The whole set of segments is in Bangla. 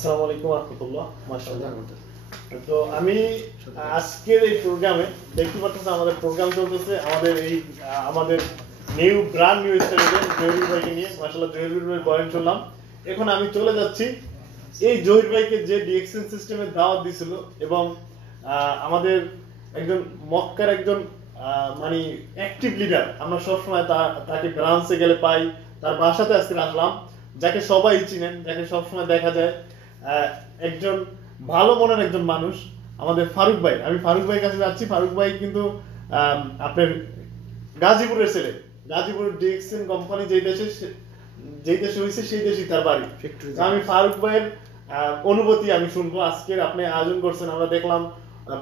আসসালামু আলাইকুম রাহমাতুল্লাহ মাশাআল্লাহ। তো আমি আজকের এই প্রোগ্রামে দেখতে পাচ্ছি আমাদের প্রোগ্রাম চলতেছে আমাদের নিউ ব্র্যান্ড নিউ স্টাইলের জহির ভাইকে নিয়ে। মাশাআল্লাহ জহির ভাই বয়ান শুনলাম। এখন আমি চলে যাচ্ছি এই জহির ভাইকে যে ডিএক্সএন সিস্টেমের দাওয়াত দিছিল এবং আমাদের একজন মক্কার একজন মানে অ্যাক্টিভ লিডার, আমরা সবসময় তাকে ব্রাঞ্চে গেলে পাই, তার বাসাতে আজকে আসলাম, যাকে সবাই চিনেন, যাকে সবসময় দেখা যায় একজন ভালো মনের একজন মানুষ, আমাদের ফারুক ভাই। আমি ফারুক ভাইয়ের কাছে যাচ্ছি। ফারুক ভাই কিন্তু আপনার গাজীপুরের ছেলে। গাজীপুরের ডিএক্সএন কোম্পানি যেই দেশে হয়েছে সেই দেশই তার বাড়ি। আমি ফারুক ভাইয়ের অনুভূতি আমি শুনবো। আজকের আপনি আয়োজন করছেন, আমরা দেখলাম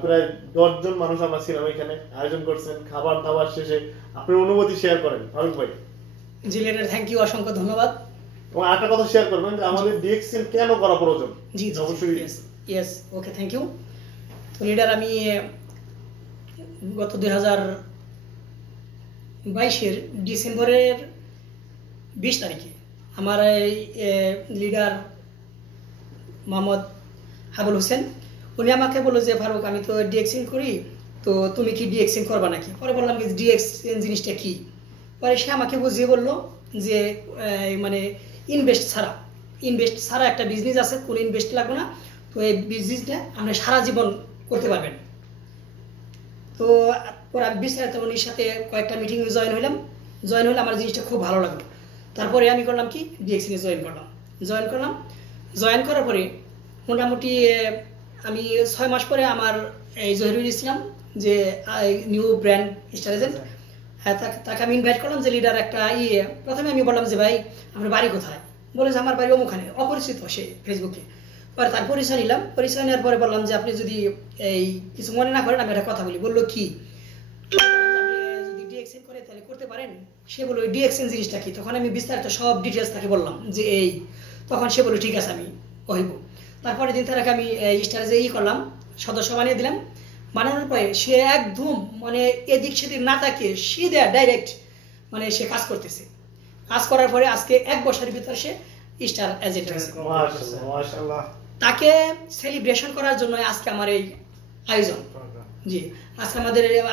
প্রায় 10 জন মানুষ আমরা ছিলাম এখানে, আয়োজন করছেন, খাবার দাবার শেষে আপনার অনুভূতি শেয়ার করেন ফারুক ভাই। জি লিডার, থ্যাংক ইউ, অসংখ্য ধন্যবাদ। এবং একটা কথা শেয়ার করবেন যে আমাদের ডিএক্সএন কেন করা প্রয়োজন। জি অবশ্যই। Yes, okay, thank you. তো লিডার, আমি গত 2022-এর ডিসেম্বরের 20 তারিখে আমার লিডার মোহাম্মদ হাবুল হোসেন, উনি আমাকে বললো যে ফারুক, আমি তো ডিএক্সএন করি, তো তুমি কি ডিএক্সএন করবা নাকি? পরে বললাম যে ডিএক্সএন জিনিসটা কি। পরে সে আমাকে বুঝিয়ে বললো যে মানে ইনভেস্ট ছাড়া একটা বিজনেস আছে, কোনো ইনভেস্ট লাগবে না, তো এই বিজনেসটা আপনি সারা জীবন করতে পারবেন। তো পরে আমি বিস্তারিত উনির সাথে কয়েকটা মিটিং জয়েন হলে আমার জিনিসটা খুব ভালো লাগলো। তারপরে আমি করলাম কি, ডিএক্সএনে জয়েন করার পরে মোটামুটি আমি 6 মাস পরে আমার এই জহিরুল ইসলাম যে নিউ ব্র্যান্ড স্টার এজেন্ট, হ্যাঁ, তাকে আমি ইনভাইট করলাম যে লিডার একটা প্রথমে আমি বললাম যে ভাই আপনার বাড়ি কোথায়? বলে যে আমার বাড়ি অমুখানে, অপরিচিত সে ফেসবুকে। পরে তার পরিচয় নিলাম, পরিচয় নেওয়ার পরে বললাম যে আপনি যদি এই কিছু মনে না করেন আমি একটা কথা বলি। বললো কি, যদি ডিএক্সএন করে তাহলে করতে পারেন? সে বললো ডিএক্সএন জিনিসটা কি? তখন আমি বিস্তারিত সব ডিটেলস তাকে বললাম যে তখন সে বললো ঠিক আছে আমি কহিব। তারপরে দিন তার আমি স্টারে করলাম, সদস্য বানিয়ে দিলাম। বানানোর পরে সে একদম মানে এদিক সেদিক না তাকিয়ে সিধা ডাইরেক্ট মানে সে কাজ করতেছে। কাজ করার পরে আজকে 1 বছরের ভিতর সে স্টার এজেন্ট হয়েছে। মাশাআল্লাহ। তাকে সেলিব্রেশন করার জন্য আজকে আমার এই আয়োজন। জি, আজকে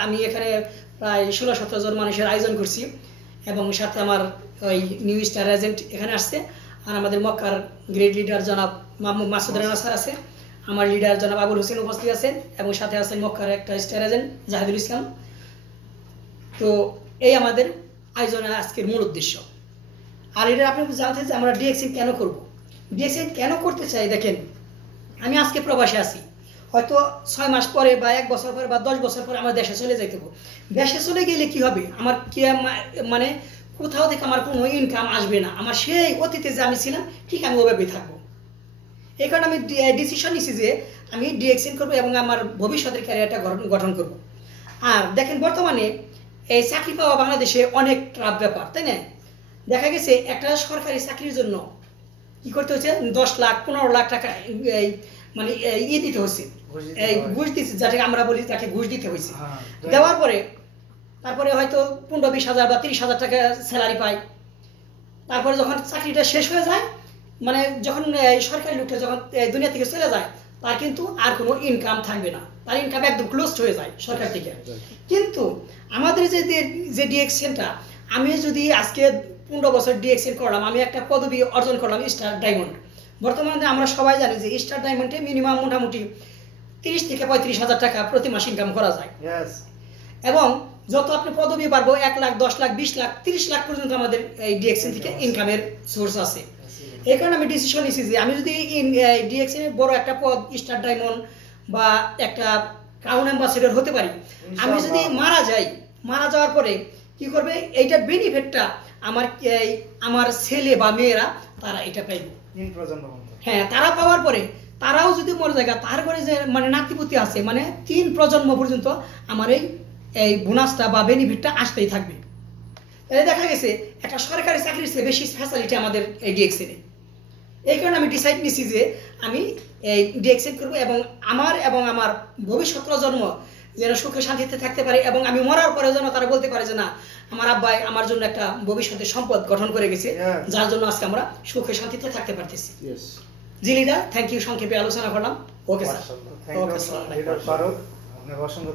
আমি এখানে প্রায় 16-17 জন মানুষের আয়োজন করছি এবং সাথে আমার ওই নিউ স্টার এজেন্ট এখানে আসছে, আর আমাদের মক্কার গ্রেট লিডার জনাব মাসুদ রানা স্যার আছে, আমার লিডার জনাব আবুল হোসেন উপস্থিত আছেন এবং সাথে আছেন মক্কার একটা স্টার এজেন্ট জাহিদুল ইসলাম। তো এই আমাদের আয়োজনের আজকের মূল উদ্দেশ্য। আর এটা আপনি জানতে যে আমরা ডিএক্সএন কেন করব। ডিএক্সএন কেন করতে চাই, দেখেন আমি আজকে প্রবাসে আছি, হয়তো 6 মাস পরে বা 1 বছর পরে বা 10 বছর পরে আমার দেশে চলে যাইতে হবে। দেশে চলে গেলে কি হবে, আমার কি মানে কোথাও থেকে আমার কোনো ইনকাম আসবে না, আমার সেই অতীতে যে আমি ছিলাম ঠিক আমি ওভাবেই থাকবো। এই কারণে আমি ডিসিশন নিয়েছি যে আমি ডিএক্সএন করবো এবং আমার ভবিষ্যতের ক্যারিয়ারটা গঠন করব। আর দেখেন বর্তমানে এই চাকরি পাওয়া বাংলাদেশে অনেক টাফ ব্যাপার, তাই না? দেখা গেছে একটা সরকারি চাকরির জন্য কি করতে হচ্ছে, 10 লাখ 15 লাখ টাকা মানে দিতে হচ্ছে, ঘুষ দিচ্ছে, যাকে আমরা বলি তাকে ঘুষ দিতে হয়েছে। দেওয়ার পরে তারপরে হয়তো 15-20 হাজার বা 30 হাজার টাকা স্যালারি পায়। তারপরে যখন চাকরিটা শেষ হয়ে যায়, মানে যখন সরকারি লোকটা যখন দুনিয়া থেকে চলে যায়, তার কিন্তু আর কোনো ইনকাম থাকবে না, তার ইনকাম একদম ক্লোজড হয়ে যায় সরকার থেকে। কিন্তু আমাদের যে ডিএক্সএনটা, আমি যদি আজকে 15 বছর ডিএক্সএন করলাম, আমি একটা পদবি অর্জন করলাম স্টার ডায়মন্ড। বর্তমানে আমরা সবাই জানি যে স্টার ডায়মন্ডে মিনিমাম মোটামুটি 30 থেকে 35 হাজার টাকা প্রতি মাস ইনকাম করা যায়। এবং যত আপনি পদবি বাড়বো 1 লাখ 10 লাখ 20 লাখ 30 লাখ পর্যন্ত আমাদের এই ডিএক্সএন থেকে ইনকামের সোর্স আছে। এই কারণে আমি ডিসিশন নিয়েছি যে আমি যদি ডিএক্সএন এর বড় একটা পদ স্টার ডায়মন্ড বা একটা ক্রাউন অ্যাম্বাসেডর হতে পারি, আমি যদি মারা যাওয়ার পরে কি করবে, এইটার বেনিফিটটা আমার ছেলে বা মেয়েরা তারা এটা পাইবে। হ্যাঁ, তারা পাওয়ার পরে তারাও যদি মরে যায়, তার ঘরে যে মানে নাতিপুতি আছে, মানে 3 প্রজন্ম পর্যন্ত আমার এই বোনাসটা বা বেনিফিটটা আসতেই থাকবে। তাহলে দেখা গেছে একটা সরকারি চাকরির চেয়ে বেশি ফ্যাসিলিটি আমাদের এই ডিএক্সএনে। এই কারণে আমি ডিসাইড নিয়েছি যে আমি এই ডিএক্সএন করবো এবং আমার ভবিষ্যৎ প্রজন্ম যেন সুখে শান্তিতে থাকতে পারে এবং আমি মরার পরে যেন তারা বলতে পারে যে না, আমার আব্বাই আমার জন্য একটা ভবিষ্যতের সম্পদ গঠন করে গেছে, যার জন্য আজকে আমরা সুখে শান্তিতে থাকতে পারতেছি। জি লিডার, থ্যাংক ইউ, সংক্ষেপে আলোচনা করলাম। ওকে স্যার, মাশাআল্লাহ। Thank you okay sir. Leader Farooq, আপনাকে অসংখ্য